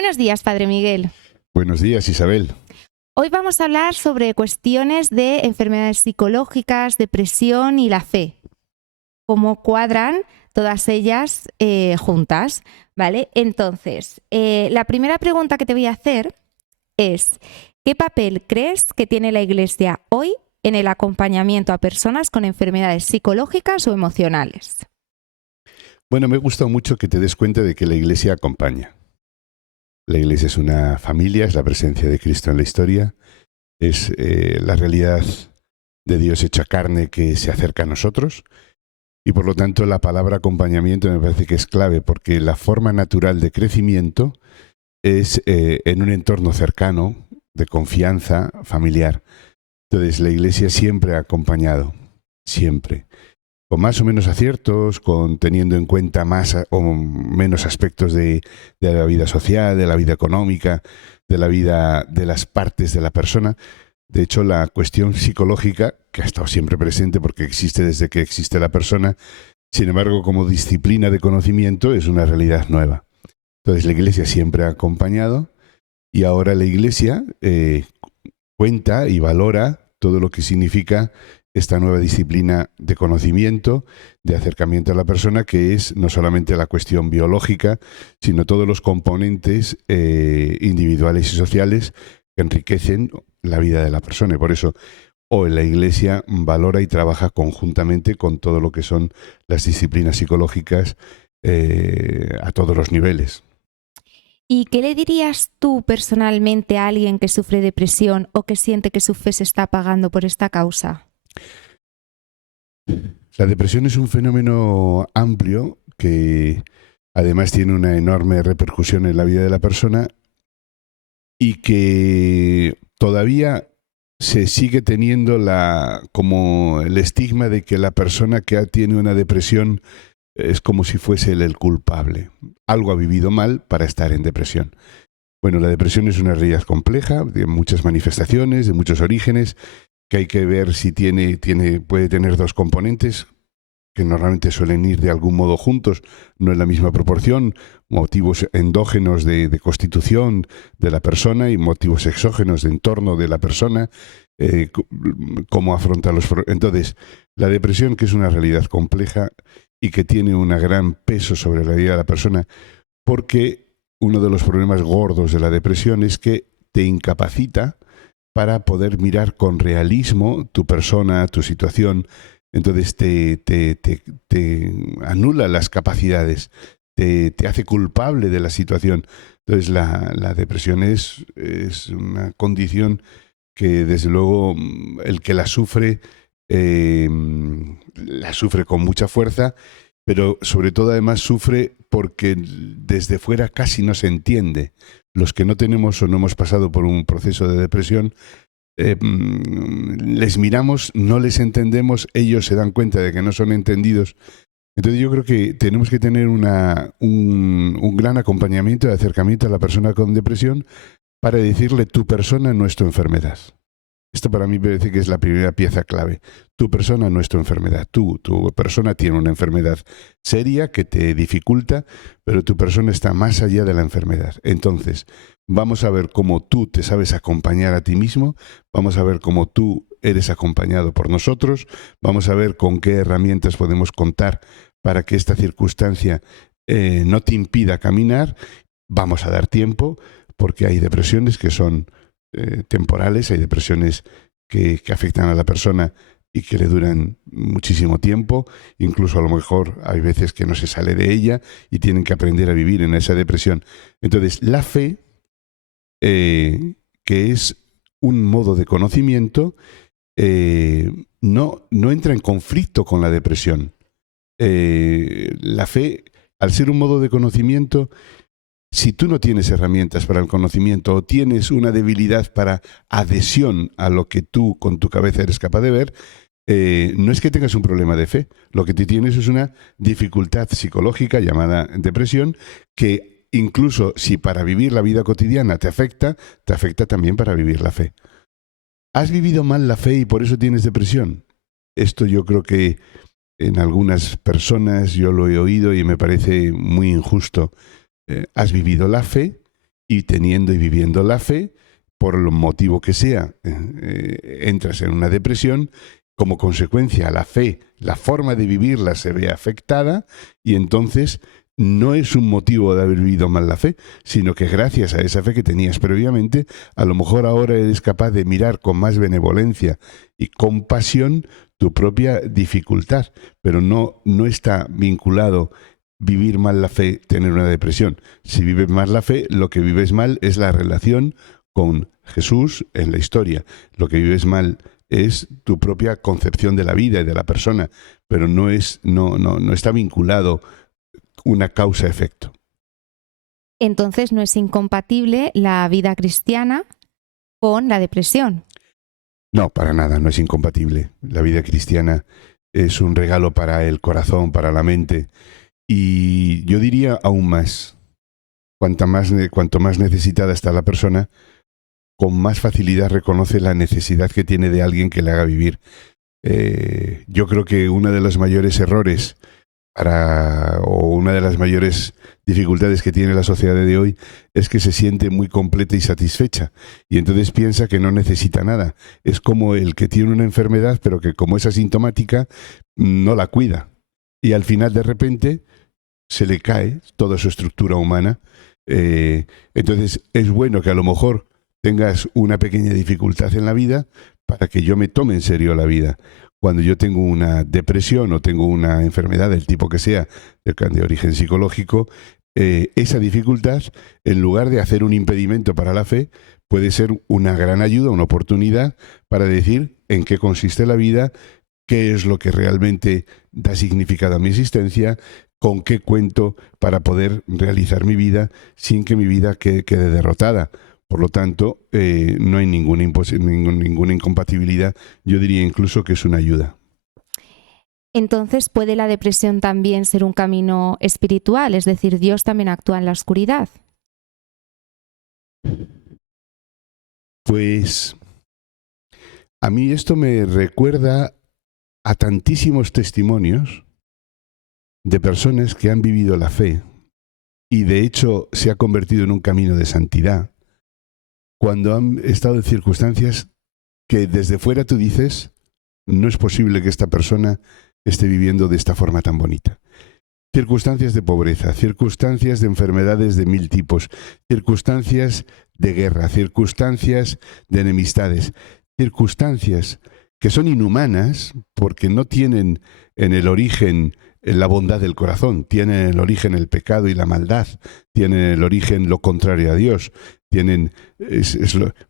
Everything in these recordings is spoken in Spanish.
Buenos días, Padre Miguel. Buenos días, Isabel. Hoy vamos a hablar sobre cuestiones de enfermedades psicológicas, depresión y la fe. Cómo cuadran todas ellas juntas, ¿vale? Entonces, la primera pregunta que te voy a hacer es, ¿qué papel crees que tiene la Iglesia hoy en el acompañamiento a personas con enfermedades psicológicas o emocionales? Bueno, me gusta mucho que te des cuenta de que la Iglesia acompaña. La Iglesia es una familia, es la presencia de Cristo en la historia, es la realidad de Dios hecha carne que se acerca a nosotros y por lo tanto la palabra acompañamiento me parece que es clave porque la forma natural de crecimiento es en un entorno cercano, de confianza, familiar. Entonces la Iglesia siempre ha acompañado, siempre. Con más o menos aciertos, con teniendo en cuenta más o menos aspectos de la vida social, de la vida económica, de la vida de las partes de la persona. De hecho, la cuestión psicológica, que ha estado siempre presente porque existe desde que existe la persona, sin embargo, como disciplina de conocimiento, es una realidad nueva. Entonces, la Iglesia siempre ha acompañado y ahora la Iglesia cuenta y valora todo lo que significa esta nueva disciplina de conocimiento, de acercamiento a la persona, que es no solamente la cuestión biológica, sino todos los componentes individuales y sociales que enriquecen la vida de la persona. Y por eso hoy la Iglesia valora y trabaja conjuntamente con todo lo que son las disciplinas psicológicas a todos los niveles. ¿Y qué le dirías tú personalmente a alguien que sufre depresión o que siente que su fe se está apagando por esta causa? La depresión es un fenómeno amplio que además tiene una enorme repercusión en la vida de la persona y que todavía se sigue teniendo como el estigma de que la persona que tiene una depresión es como si fuese él el culpable. Algo ha vivido mal para estar en depresión. Bueno, la depresión es una realidad compleja, de muchas manifestaciones, de muchos orígenes, que hay que ver si puede tener dos componentes que normalmente suelen ir de algún modo juntos, no en la misma proporción, motivos endógenos de constitución de la persona y motivos exógenos de entorno de la persona, cómo afrontar los problemas. Entonces, la depresión, que es una realidad compleja y que tiene un gran peso sobre la vida de la persona, porque uno de los problemas gordos de la depresión es que te incapacita para poder mirar con realismo tu persona, tu situación. Entonces te anula las capacidades, te hace culpable de la situación. Entonces la depresión es una condición que desde luego el que la sufre con mucha fuerza, pero sobre todo además sufre porque desde fuera casi no se entiende. Los que no tenemos o no hemos pasado por un proceso de depresión, les miramos, no les entendemos, ellos se dan cuenta de que no son entendidos. Entonces yo creo que tenemos que tener un gran acompañamiento y acercamiento a la persona con depresión para decirle: tu persona no es tu enfermedad. Esto para mí me parece que es la primera pieza clave. Tu persona no es tu enfermedad. Tu persona tiene una enfermedad seria que te dificulta, pero tu persona está más allá de la enfermedad. Entonces, vamos a ver cómo tú te sabes acompañar a ti mismo, vamos a ver cómo tú eres acompañado por nosotros, vamos a ver con qué herramientas podemos contar para que esta circunstancia no te impida caminar. Vamos a dar tiempo, porque hay depresiones que son temporales, hay depresiones que afectan a la persona y que le duran muchísimo tiempo, incluso a lo mejor hay veces que no se sale de ella y tienen que aprender a vivir en esa depresión. Entonces, la fe, que es un modo de conocimiento, no entra en conflicto con la depresión. La fe, al ser un modo de conocimiento, si tú no tienes herramientas para el conocimiento o tienes una debilidad para adhesión a lo que tú con tu cabeza eres capaz de ver, no es que tengas un problema de fe. Lo que tú tienes es una dificultad psicológica llamada depresión, que incluso si para vivir la vida cotidiana te afecta también para vivir la fe. ¿Has vivido mal la fe y por eso tienes depresión? Esto yo creo que en algunas personas yo lo he oído y me parece muy injusto. Has vivido la fe y teniendo y viviendo la fe, por el motivo que sea, entras en una depresión. Como consecuencia, la fe, la forma de vivirla se ve afectada y entonces no es un motivo de haber vivido mal la fe, sino que gracias a esa fe que tenías previamente, a lo mejor ahora eres capaz de mirar con más benevolencia y compasión tu propia dificultad, pero no está vinculado vivir mal la fe, tener una depresión. Si vives mal la fe, lo que vives mal es la relación con Jesús en la historia. Lo que vives mal es tu propia concepción de la vida y de la persona, pero no está vinculado una causa-efecto. Entonces no es incompatible la vida cristiana con la depresión. No, para nada, no es incompatible. La vida cristiana es un regalo para el corazón, para la mente. Y yo diría aún más, cuanto más necesitada está la persona, con más facilidad reconoce la necesidad que tiene de alguien que le haga vivir. Yo creo que uno de los mayores errores o una de las mayores dificultades que tiene la sociedad de hoy es que se siente muy completa y satisfecha y entonces piensa que no necesita nada. Es como el que tiene una enfermedad pero que como es asintomática no la cuida y al final de repente se le cae toda su estructura humana. Entonces es bueno que a lo mejor tengas una pequeña dificultad en la vida para que yo me tome en serio la vida. Cuando yo tengo una depresión o tengo una enfermedad del tipo que sea, de origen psicológico, esa dificultad, en lugar de hacer un impedimento para la fe, puede ser una gran ayuda, una oportunidad para decir en qué consiste la vida, qué es lo que realmente da significado a mi existencia, con qué cuento para poder realizar mi vida sin que mi vida quede derrotada. Por lo tanto, no hay ninguna incompatibilidad. Yo diría incluso que es una ayuda. Entonces, ¿puede la depresión también ser un camino espiritual? Es decir, ¿Dios también actúa en la oscuridad? Pues a mí esto me recuerda a tantísimos testimonios de personas que han vivido la fe y de hecho se ha convertido en un camino de santidad. Cuando han estado en circunstancias que desde fuera tú dices, no es posible que esta persona esté viviendo de esta forma tan bonita. Circunstancias de pobreza, circunstancias de enfermedades de 1000 tipos, circunstancias de guerra, circunstancias de enemistades, circunstancias que son inhumanas porque no tienen en el origen la bondad del corazón, tienen en el origen el pecado y la maldad, tienen en el origen lo contrario a Dios.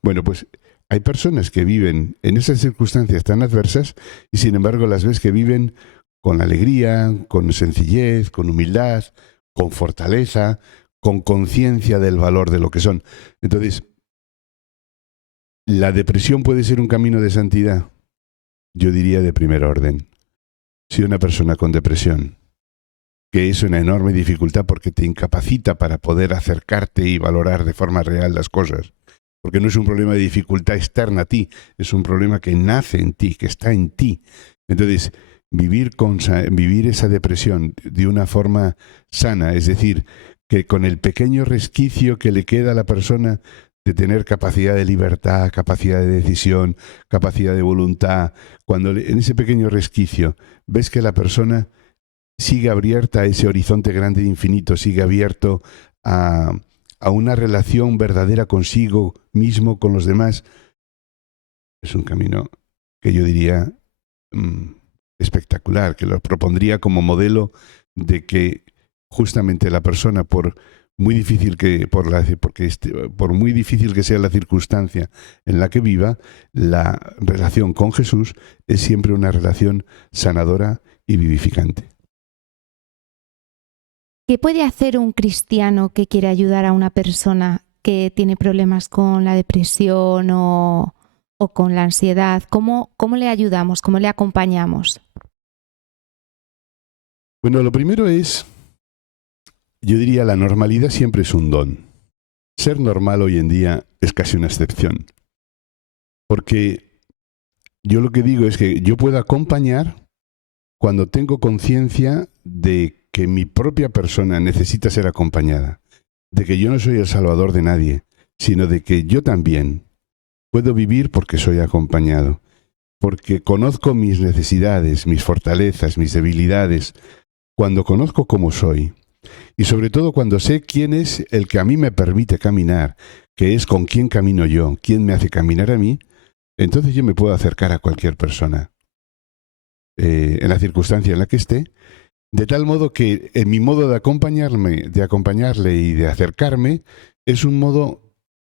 Bueno, pues hay personas que viven en esas circunstancias tan adversas y sin embargo las ves que viven con alegría, con sencillez, con humildad, con fortaleza, con conciencia del valor de lo que son. Entonces, ¿la depresión puede ser un camino de santidad? Yo diría de primer orden. Si una persona con depresión, que es una enorme dificultad porque te incapacita para poder acercarte y valorar de forma real las cosas, porque no es un problema de dificultad externa a ti, es un problema que nace en ti, que está en ti. Entonces, vivir esa depresión de una forma sana, es decir, que con el pequeño resquicio que le queda a la persona de tener capacidad de libertad, capacidad de decisión, capacidad de voluntad, cuando en ese pequeño resquicio ves que la persona sigue abierta a ese horizonte grande e infinito, sigue abierto a una relación verdadera consigo mismo, con los demás, es un camino que yo diría espectacular, que lo propondría como modelo de que justamente la persona, por muy difícil que sea la circunstancia en la que viva, la relación con Jesús es siempre una relación sanadora y vivificante. ¿Qué puede hacer un cristiano que quiere ayudar a una persona que tiene problemas con la depresión o con la ansiedad? ¿Cómo le ayudamos? ¿Cómo le acompañamos? Bueno, lo primero es, yo diría, la normalidad siempre es un don. Ser normal hoy en día es casi una excepción. Porque yo lo que digo es que yo puedo acompañar cuando tengo conciencia de que mi propia persona necesita ser acompañada. de que yo no soy el salvador de nadie, sino de que yo también puedo vivir porque soy acompañado, porque conozco mis necesidades, mis fortalezas, mis debilidades. Cuando conozco cómo soy, y sobre todo cuando sé quién es el que a mí me permite caminar, que es con quién camino yo, quién me hace caminar a mí, entonces yo me puedo acercar a cualquier persona en la circunstancia en la que esté, de tal modo que en mi modo de acompañarle y de acercarme es un modo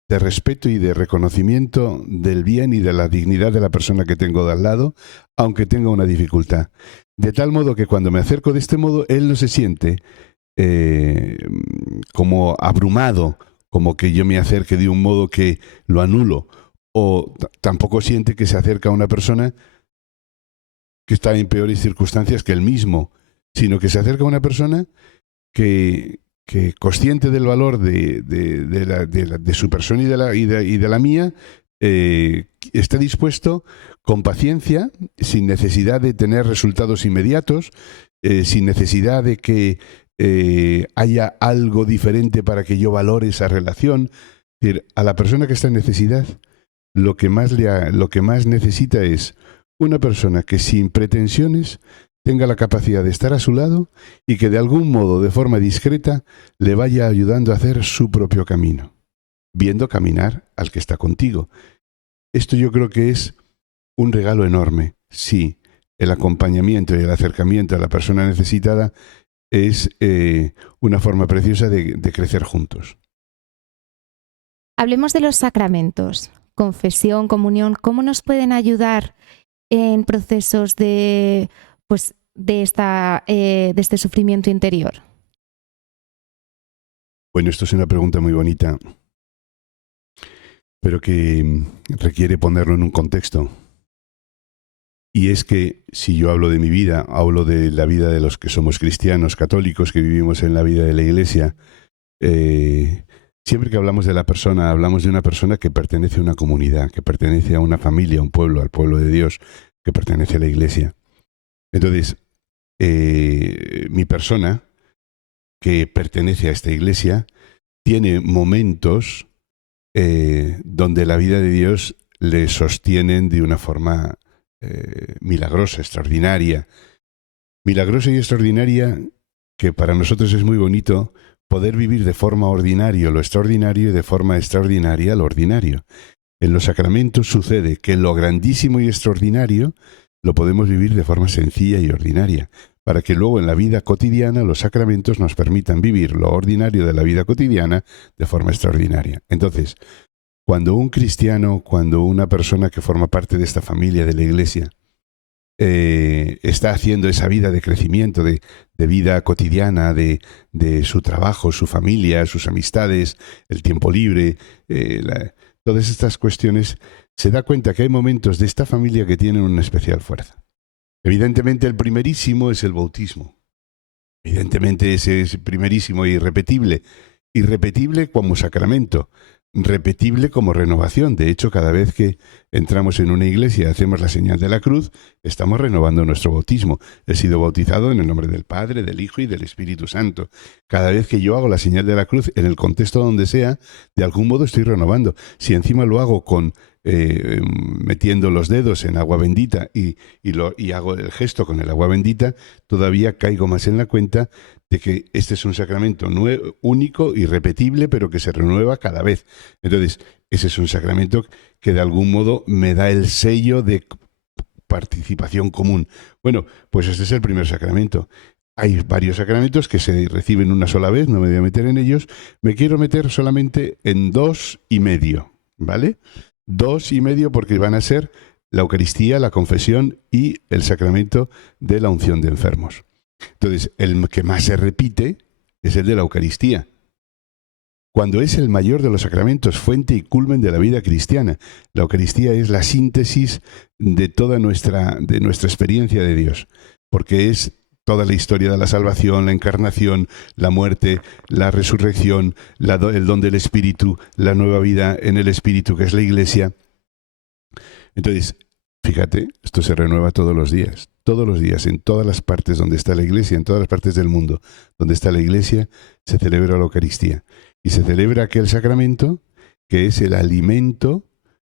de respeto y de reconocimiento del bien y de la dignidad de la persona que tengo de al lado, aunque tenga una dificultad. De tal modo que cuando me acerco de este modo, él no se siente como abrumado, como que yo me acerque de un modo que lo anulo, o tampoco siente que se acerca a una persona que está en peores circunstancias que él mismo, sino que se acerca a una persona que consciente del valor de su persona y de la mía, está dispuesto con paciencia, sin necesidad de tener resultados inmediatos, sin necesidad de que haya algo diferente para que yo valore esa relación. Es decir, a la persona que está en necesidad, lo que más necesita es una persona que sin pretensiones tenga la capacidad de estar a su lado y que de algún modo, de forma discreta, le vaya ayudando a hacer su propio camino, viendo caminar al que está contigo. Esto yo creo que es un regalo enorme. Sí, el acompañamiento y el acercamiento a la persona necesitada es una forma preciosa de crecer juntos. Hablemos de los sacramentos, confesión, comunión. ¿Cómo nos pueden ayudar en procesos de este sufrimiento interior? Bueno, esto es una pregunta muy bonita, pero que requiere ponerlo en un contexto. Y es que si yo hablo de mi vida, hablo de la vida de los que somos cristianos, católicos, que vivimos en la vida de la Iglesia, siempre que hablamos de la persona, hablamos de una persona que pertenece a una comunidad, que pertenece a una familia, a un pueblo, al pueblo de Dios, que pertenece a la Iglesia. Entonces, mi persona, que pertenece a esta Iglesia, tiene momentos donde la vida de Dios le sostienen de una forma milagrosa, extraordinaria. Milagrosa y extraordinaria, que para nosotros es muy bonito poder vivir de forma ordinaria lo extraordinario y de forma extraordinaria lo ordinario. En los sacramentos sucede que lo grandísimo y extraordinario lo podemos vivir de forma sencilla y ordinaria, para que luego en la vida cotidiana los sacramentos nos permitan vivir lo ordinario de la vida cotidiana de forma extraordinaria. Entonces, cuando un cristiano, cuando una persona que forma parte de esta familia de la Iglesia está haciendo esa vida de crecimiento, de vida cotidiana, de su trabajo, su familia, sus amistades, el tiempo libre, todas estas cuestiones, se da cuenta que hay momentos de esta familia que tienen una especial fuerza. Evidentemente el primerísimo es el bautismo. Evidentemente ese es primerísimo e irrepetible. Irrepetible como sacramento, repetible como renovación. De hecho, cada vez que entramos en una iglesia y hacemos la señal de la cruz, estamos renovando nuestro bautismo. He sido bautizado en el nombre del Padre, del Hijo y del Espíritu Santo. Cada vez que yo hago la señal de la cruz, en el contexto donde sea, de algún modo estoy renovando. Si encima lo hago con metiendo los dedos en agua bendita y hago el gesto con el agua bendita, todavía caigo más en la cuenta de que este es un sacramento único, irrepetible, pero que se renueva cada vez. Entonces, ese es un sacramento que de algún modo me da el sello de participación común. Bueno, pues este es el primer sacramento. Hay varios sacramentos que se reciben una sola vez, no me voy a meter en ellos. Me quiero meter solamente en 2,5, ¿vale? 2,5 porque van a ser la Eucaristía, la confesión y el sacramento de la unción de enfermos. Entonces, el que más se repite es el de la Eucaristía, cuando es el mayor de los sacramentos, fuente y culmen de la vida cristiana. La Eucaristía es la síntesis de toda nuestra experiencia de Dios, porque es toda la historia de la salvación, la encarnación, la muerte, la resurrección, el don del Espíritu, la nueva vida en el Espíritu, que es la Iglesia. Entonces, fíjate, esto se renueva todos los días, en todas las partes donde está la Iglesia, en todas las partes del mundo donde está la Iglesia, se celebra la Eucaristía. y se celebra aquel sacramento que es el alimento,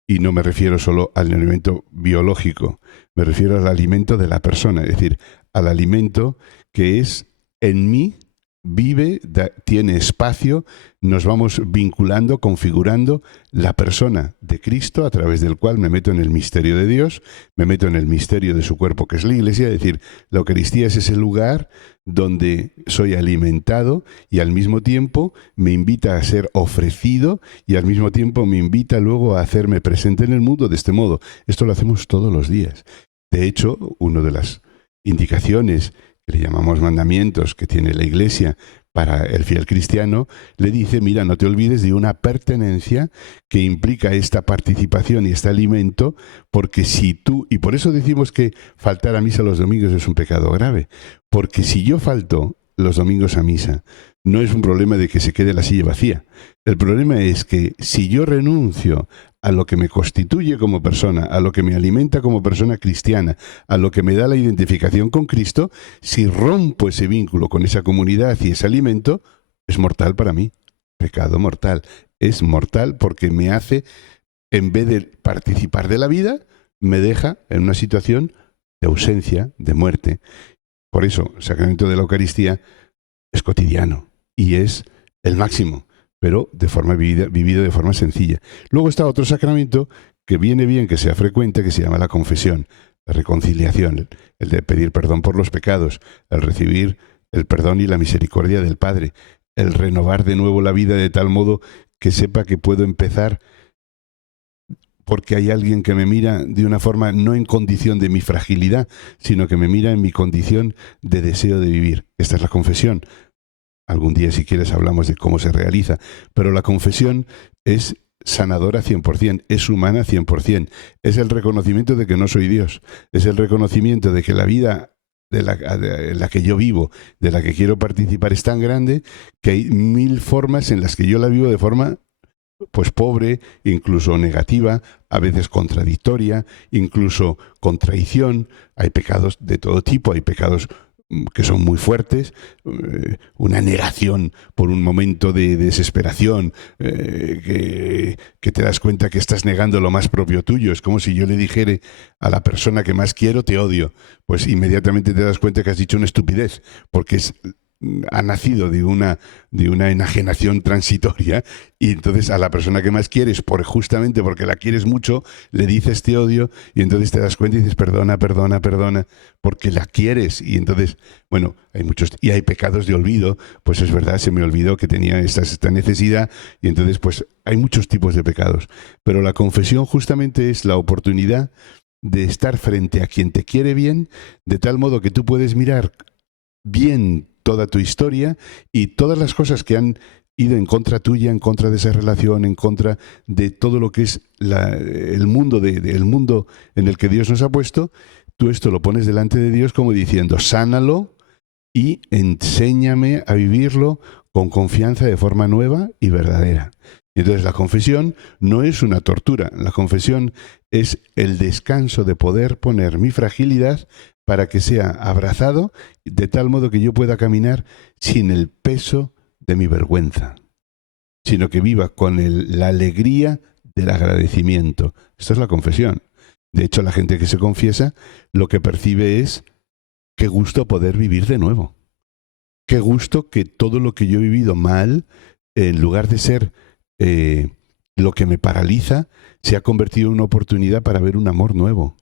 y no me refiero solo al alimento biológico, me refiero al alimento de la persona, es decir, al alimento que es en mí, vive, tiene espacio, nos vamos vinculando, configurando la persona de Cristo a través del cual me meto en el misterio de Dios, me meto en el misterio de su cuerpo que es la Iglesia, es decir, la Eucaristía es ese lugar donde soy alimentado y al mismo tiempo me invita a ser ofrecido y al mismo tiempo me invita luego a hacerme presente en el mundo de este modo. Esto lo hacemos todos los días. De hecho, una de las indicaciones que le llamamos mandamientos que tiene la Iglesia para el fiel cristiano, le dice, mira, no te olvides de una pertenencia que implica esta participación y este alimento, porque si tú, y por eso decimos que faltar a misa los domingos es un pecado grave, porque si yo falto los domingos a misa, no es un problema de que se quede la silla vacía. El problema es que si yo renuncio a lo que me constituye como persona, a lo que me alimenta como persona cristiana, a lo que me da la identificación con Cristo, si rompo ese vínculo con esa comunidad y ese alimento, es mortal para mí. Pecado mortal. Es mortal porque me hace, en vez de participar de la vida, me deja en una situación de ausencia, de muerte. Por eso, el sacramento de la Eucaristía es cotidiano y es el máximo, pero de forma vivido de forma sencilla. Luego está otro sacramento que viene bien que sea frecuente, que se llama la confesión, la reconciliación, el de pedir perdón por los pecados, el recibir el perdón y la misericordia del Padre, el renovar de nuevo la vida de tal modo que sepa que puedo empezar porque hay alguien que me mira de una forma no en condición de mi fragilidad, sino que me mira en mi condición de deseo de vivir. Esta es la confesión. Algún día, si quieres, hablamos de cómo se realiza, pero la confesión es sanadora 100%, es humana 100%, es el reconocimiento de que no soy Dios, es el reconocimiento de que la vida de la que yo vivo, de la que quiero participar, es tan grande que hay 1000 formas en las que yo la vivo de forma pues pobre, incluso negativa, a veces contradictoria, incluso con traición. Hay pecados de todo tipo, hay pecados que son muy fuertes, una negación por un momento de desesperación, que te das cuenta que estás negando lo más propio tuyo. Es como si yo le dijere a la persona que más quiero, te odio. Pues inmediatamente te das cuenta que has dicho una estupidez, porque ha nacido de una enajenación transitoria, y entonces a la persona que más quieres, justamente porque la quieres mucho, le dices te odio, y entonces te das cuenta y dices perdona, perdona, perdona, porque la quieres. Y entonces, bueno, hay pecados de olvido, pues es verdad, se me olvidó que tenía esta necesidad, y entonces pues hay muchos tipos de pecados. Pero la confesión justamente es la oportunidad de estar frente a quien te quiere bien, de tal modo que tú puedes mirar bien toda tu historia y todas las cosas que han ido en contra tuya, en contra de esa relación, en contra de todo lo que es el mundo en el que Dios nos ha puesto. Tú esto lo pones delante de Dios como diciendo, sánalo y enséñame a vivirlo con confianza de forma nueva y verdadera. Y entonces la confesión no es una tortura, la confesión es el descanso de poder poner mi fragilidad para que sea abrazado de tal modo que yo pueda caminar sin el peso de mi vergüenza, sino que viva con la alegría del agradecimiento. Esto es la confesión. De hecho, la gente que se confiesa lo que percibe es qué gusto poder vivir de nuevo. Qué gusto que todo lo que yo he vivido mal, en lugar de ser lo que me paraliza, se ha convertido en una oportunidad para ver un amor nuevo.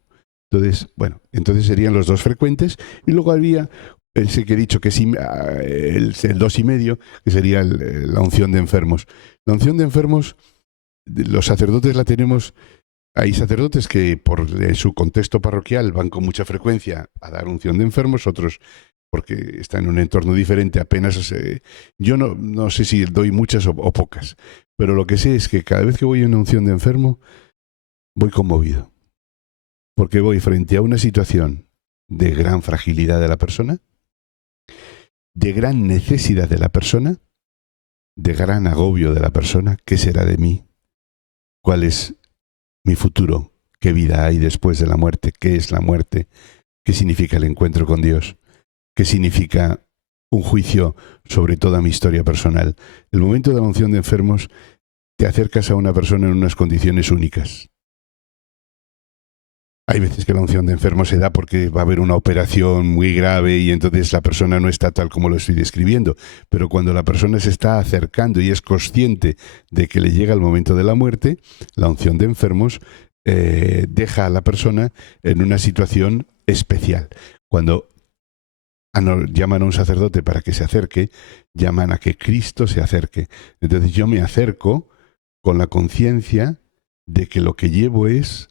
Entonces, bueno, entonces serían los dos frecuentes, y luego habría ese que he dicho que es el 2,5, que sería la unción de enfermos. La unción de enfermos, los sacerdotes la tenemos. Hay sacerdotes que por su contexto parroquial van con mucha frecuencia a dar unción de enfermos, otros porque están en un entorno diferente apenas. Yo no sé si doy muchas o pocas, pero lo que sé es que cada vez que voy a una unción de enfermo, voy conmovido. Porque voy frente a una situación de gran fragilidad de la persona, de gran necesidad de la persona, de gran agobio de la persona. ¿Qué será de mí? ¿Cuál es mi futuro? ¿Qué vida hay después de la muerte? ¿Qué es la muerte? ¿Qué significa el encuentro con Dios? ¿Qué significa un juicio sobre toda mi historia personal. El momento de la unción de enfermos, te acercas a una persona en unas condiciones únicas. Hay veces que la unción de enfermos se da porque va a haber una operación muy grave y entonces la persona no está tal como lo estoy describiendo. Pero cuando la persona se está acercando y es consciente de que le llega el momento de la muerte, la unción de enfermos deja a la persona en una situación especial. Cuando llaman a un sacerdote para que se acerque, llaman a que Cristo se acerque. Entonces yo me acerco con la conciencia de que lo que llevo es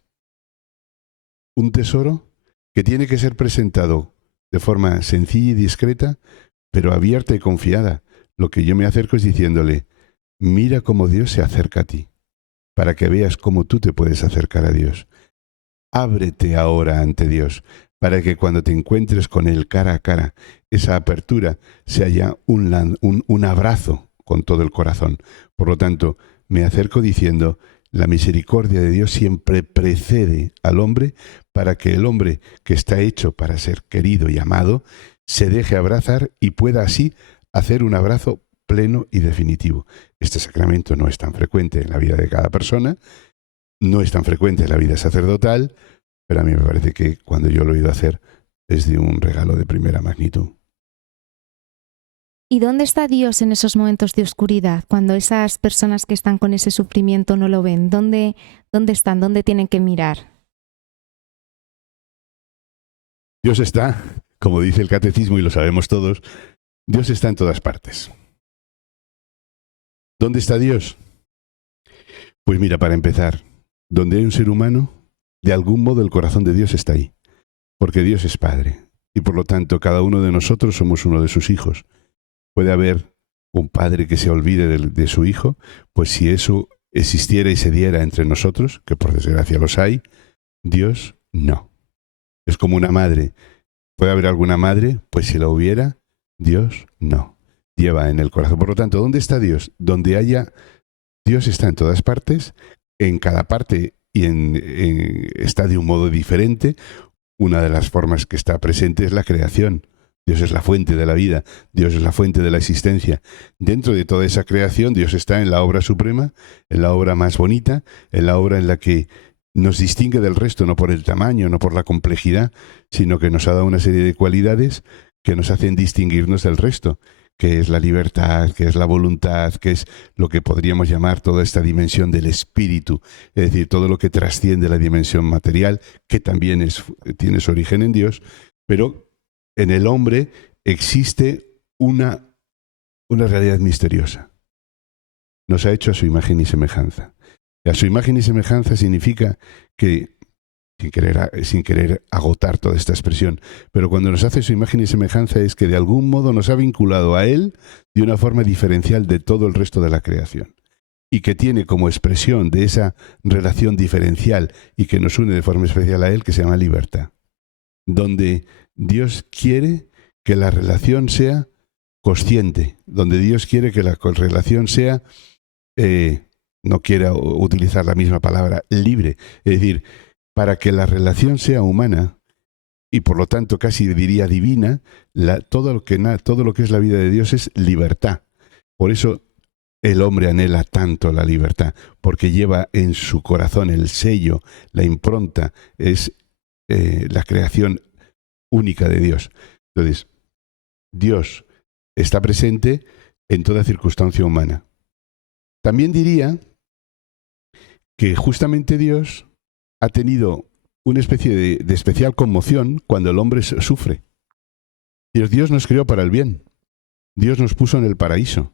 un tesoro que tiene que ser presentado de forma sencilla y discreta, pero abierta y confiada. Lo que yo me acerco es diciéndole, mira cómo Dios se acerca a ti, para que veas cómo tú te puedes acercar a Dios. Ábrete ahora ante Dios, para que cuando te encuentres con Él cara a cara, esa apertura sea ya un abrazo con todo el corazón. Por lo tanto, me acerco diciendo, la misericordia de Dios siempre precede al hombre para que el hombre que está hecho para ser querido y amado se deje abrazar y pueda así hacer un abrazo pleno y definitivo. Este sacramento no es tan frecuente en la vida de cada persona, no es tan frecuente en la vida sacerdotal, pero a mí me parece que cuando yo lo he ido hacer es de un regalo de primera magnitud. ¿Y dónde está Dios en esos momentos de oscuridad? Cuando esas personas que están con ese sufrimiento no lo ven, ¿dónde están? ¿Dónde tienen que mirar? Dios está, como dice el catecismo y lo sabemos todos, Dios está en todas partes. ¿Dónde está Dios? Pues mira, para empezar, donde hay un ser humano, de algún modo el corazón de Dios está ahí, porque Dios es Padre, y por lo tanto cada uno de nosotros somos uno de sus hijos. Puede haber un padre que se olvide de su hijo, pues si eso existiera y se diera entre nosotros, que por desgracia los hay, Dios no. Es como una madre. ¿Puede haber alguna madre? Pues si la hubiera, Dios no. Lleva en el corazón. Por lo tanto, ¿dónde está Dios? Donde haya... Dios está en todas partes, en cada parte y está de un modo diferente. Una de las formas que está presente es la creación. Dios es la fuente de la vida, Dios es la fuente de la existencia. Dentro de toda esa creación, Dios está en la obra suprema, en la obra más bonita, en la obra en la que nos distingue del resto, no por el tamaño, no por la complejidad, sino que nos ha dado una serie de cualidades que nos hacen distinguirnos del resto, que es la libertad, que es la voluntad, que es lo que podríamos llamar toda esta dimensión del espíritu, es decir, todo lo que trasciende la dimensión material, que también tiene su origen en Dios, pero en el hombre existe una realidad misteriosa. Nos ha hecho a su imagen y semejanza. Y a su imagen y semejanza significa que, sin querer agotar toda esta expresión, pero cuando nos hace su imagen y semejanza es que de algún modo nos ha vinculado a Él de una forma diferencial de todo el resto de la creación. Y que tiene como expresión de esa relación diferencial y que nos une de forma especial a Él, que se llama libertad. Donde Dios quiere que la relación sea consciente, donde Dios quiere que la relación sea, no quiero utilizar la misma palabra, libre. Es decir, para que la relación sea humana y por lo tanto casi diría divina, todo lo que es la vida de Dios es libertad. Por eso el hombre anhela tanto la libertad, porque lleva en su corazón el sello, la impronta, es la creación única de Dios. Entonces, Dios está presente en toda circunstancia humana. También diría que justamente Dios ha tenido una especie de especial conmoción cuando el hombre sufre. Dios nos creó para el bien. Dios nos puso en el paraíso.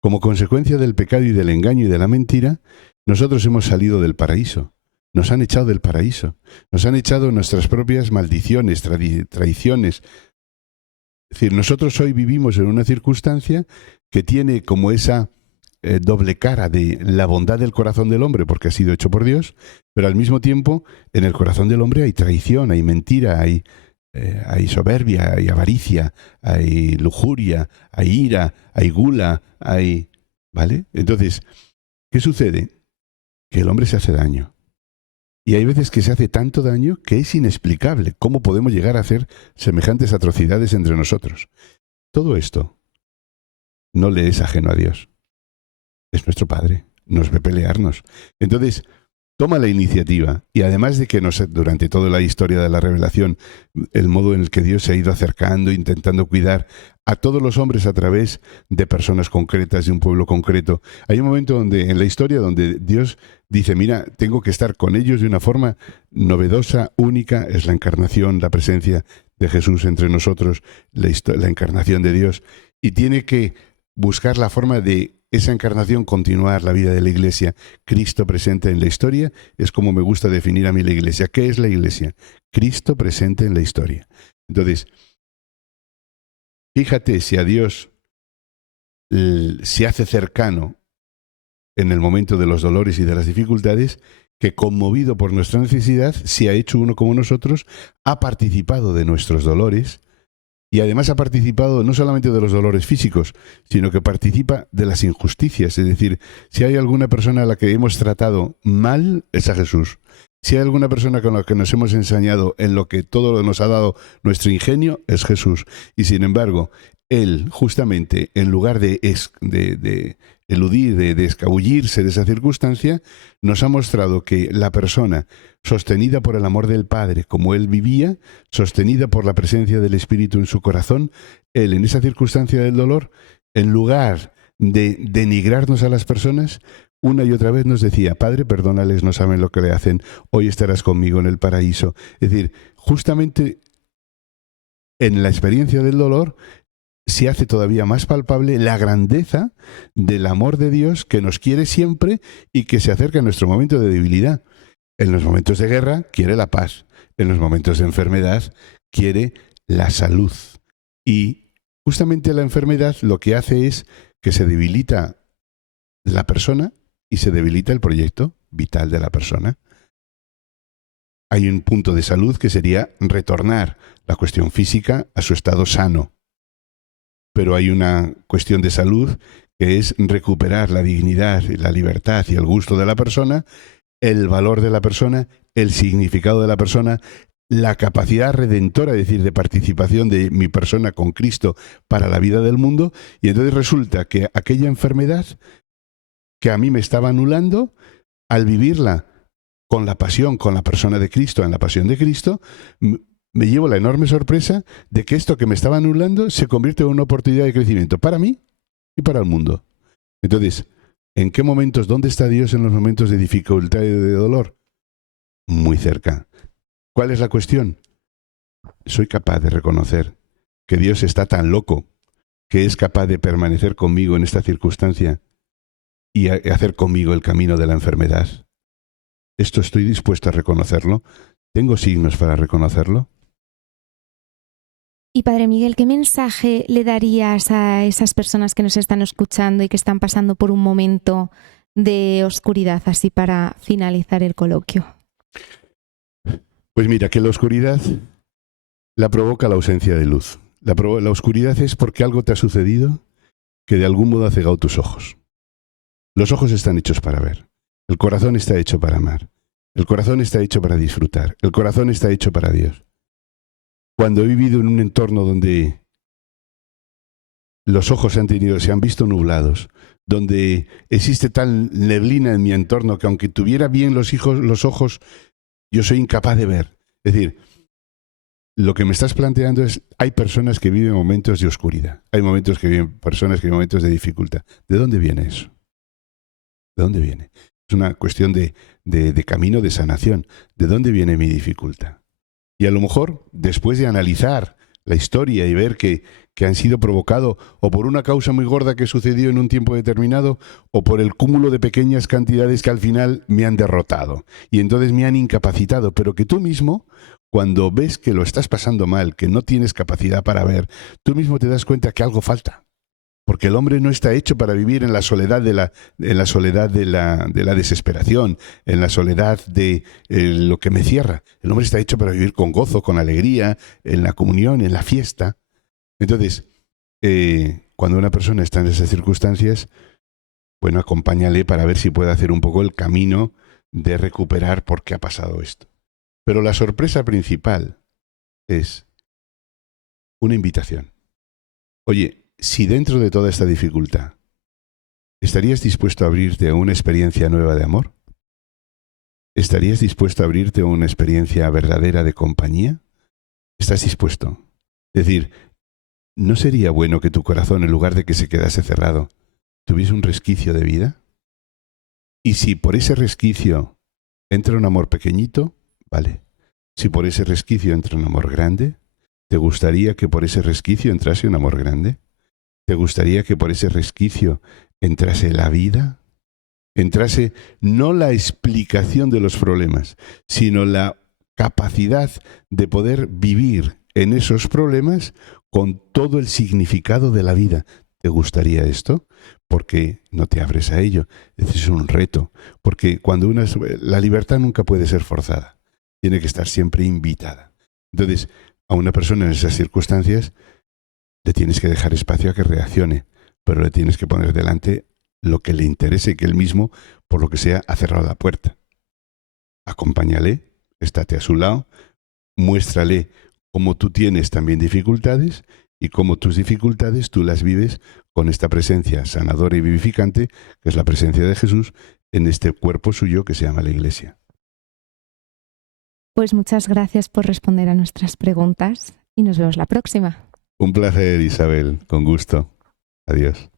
Como consecuencia del pecado y del engaño y de la mentira, nosotros hemos salido del paraíso. Nos han echado del paraíso. Nos han echado nuestras propias maldiciones, traiciones. Es decir, nosotros hoy vivimos en una circunstancia que tiene como esa doble cara de la bondad del corazón del hombre, porque ha sido hecho por Dios, pero al mismo tiempo en el corazón del hombre hay traición, hay mentira, hay soberbia, hay avaricia, hay lujuria, hay ira, hay gula, ¿vale? Entonces, ¿qué sucede? Que el hombre se hace daño. Y hay veces que se hace tanto daño que es inexplicable cómo podemos llegar a hacer semejantes atrocidades entre nosotros. Todo esto no le es ajeno a Dios. Es nuestro Padre, nos ve pelearnos. Entonces, toma la iniciativa y además de que durante toda la historia de la revelación, el modo en el que Dios se ha ido acercando, intentando cuidar a todos los hombres a través de personas concretas, de un pueblo concreto, hay un momento en la historia donde Dios dice, mira, tengo que estar con ellos de una forma novedosa, única, es la encarnación, la presencia de Jesús entre nosotros, la encarnación de Dios, y tiene que buscar la forma de esa encarnación continuar la vida de la Iglesia. Cristo presente en la historia es como me gusta definir a mí la Iglesia. ¿Qué es la Iglesia? Cristo presente en la historia. Entonces, fíjate si a Dios se hace cercano en el momento de los dolores y de las dificultades, que conmovido por nuestra necesidad, se ha hecho uno como nosotros, ha participado de nuestros dolores. Y además ha participado no solamente de los dolores físicos, sino que participa de las injusticias. Es decir, si hay alguna persona a la que hemos tratado mal, es a Jesús. Si hay alguna persona con la que nos hemos ensañado en lo que todo nos ha dado nuestro ingenio, es Jesús. Y sin embargo, Él, justamente, en lugar de eludir, de escabullirse de esa circunstancia, nos ha mostrado que la persona sostenida por el amor del Padre, como Él vivía, sostenida por la presencia del Espíritu en su corazón, Él en esa circunstancia del dolor, en lugar de denigrarnos a las personas, una y otra vez nos decía, Padre, perdónales, no saben lo que le hacen, hoy estarás conmigo en el paraíso. Es decir, justamente en la experiencia del dolor, se hace todavía más palpable la grandeza del amor de Dios que nos quiere siempre y que se acerca en nuestro momento de debilidad. En los momentos de guerra quiere la paz, en los momentos de enfermedad quiere la salud. Y justamente la enfermedad lo que hace es que se debilita la persona y se debilita el proyecto vital de la persona. Hay un punto de salud que sería retornar la cuestión física a su estado sano. Pero hay una cuestión de salud que es recuperar la dignidad, la libertad y el gusto de la persona, el valor de la persona, el significado de la persona, la capacidad redentora, es decir, de participación de mi persona con Cristo para la vida del mundo, y entonces resulta que aquella enfermedad que a mí me estaba anulando, al vivirla con la pasión, con la persona de Cristo, en la pasión de Cristo, me llevo la enorme sorpresa de que esto que me estaba anulando se convierte en una oportunidad de crecimiento para mí y para el mundo. Entonces, ¿en qué momentos, dónde está Dios en los momentos de dificultad y de dolor? Muy cerca. ¿Cuál es la cuestión? Soy capaz de reconocer que Dios está tan loco que es capaz de permanecer conmigo en esta circunstancia y hacer conmigo el camino de la enfermedad. Esto estoy dispuesto a reconocerlo. ¿Tengo signos para reconocerlo? Y Padre Miguel, ¿qué mensaje le darías a esas personas que nos están escuchando y que están pasando por un momento de oscuridad, así para finalizar el coloquio? Pues mira, que la oscuridad la provoca la ausencia de luz. La oscuridad es porque algo te ha sucedido que de algún modo ha cegado tus ojos. Los ojos están hechos para ver. El corazón está hecho para amar. El corazón está hecho para disfrutar. El corazón está hecho para Dios. Cuando he vivido en un entorno donde los ojos se han visto nublados, donde existe tal neblina en mi entorno que aunque tuviera bien los ojos, yo soy incapaz de ver. Es decir, lo que me estás planteando es, hay personas que viven momentos de oscuridad, hay personas que viven momentos de dificultad. ¿De dónde viene eso? ¿De dónde viene? Es una cuestión de camino de sanación. ¿De dónde viene mi dificultad? Y a lo mejor, después de analizar la historia y ver que han sido provocados o por una causa muy gorda que sucedió en un tiempo determinado o por el cúmulo de pequeñas cantidades que al final me han derrotado y entonces me han incapacitado, pero que tú mismo, cuando ves que lo estás pasando mal, que no tienes capacidad para ver, tú mismo te das cuenta que algo falta. Porque el hombre no está hecho para vivir en la soledad de la desesperación, en la soledad de lo que me cierra. El hombre está hecho para vivir con gozo, con alegría, en la comunión, en la fiesta. Entonces, cuando una persona está en esas circunstancias, bueno, acompáñale para ver si puede hacer un poco el camino de recuperar por qué ha pasado esto. Pero la sorpresa principal es una invitación. Oye, si dentro de toda esta dificultad ¿estarías dispuesto a abrirte a una experiencia nueva de amor? ¿Estarías dispuesto a abrirte a una experiencia verdadera de compañía? ¿Estás dispuesto? Es decir, ¿no sería bueno que tu corazón, en lugar de que se quedase cerrado, tuviese un resquicio de vida? Y si por ese resquicio entra un amor pequeñito, vale. Si por ese resquicio entra un amor grande, ¿te gustaría que por ese resquicio entrase un amor grande? ¿Te gustaría que por ese resquicio entrase la vida? Entrase no la explicación de los problemas, sino la capacidad de poder vivir en esos problemas con todo el significado de la vida. ¿Te gustaría esto? Porque no te abres a ello. Es un reto. Porque la libertad nunca puede ser forzada. Tiene que estar siempre invitada. Entonces, a una persona en esas circunstancias le tienes que dejar espacio a que reaccione, pero le tienes que poner delante lo que le interese, que él mismo, por lo que sea, ha cerrado la puerta. Acompáñale, estate a su lado, muéstrale cómo tú tienes también dificultades y cómo tus dificultades tú las vives con esta presencia sanadora y vivificante, que es la presencia de Jesús en este cuerpo suyo que se llama la Iglesia. Pues muchas gracias por responder a nuestras preguntas y nos vemos la próxima. Un placer, Isabel, con gusto. Adiós.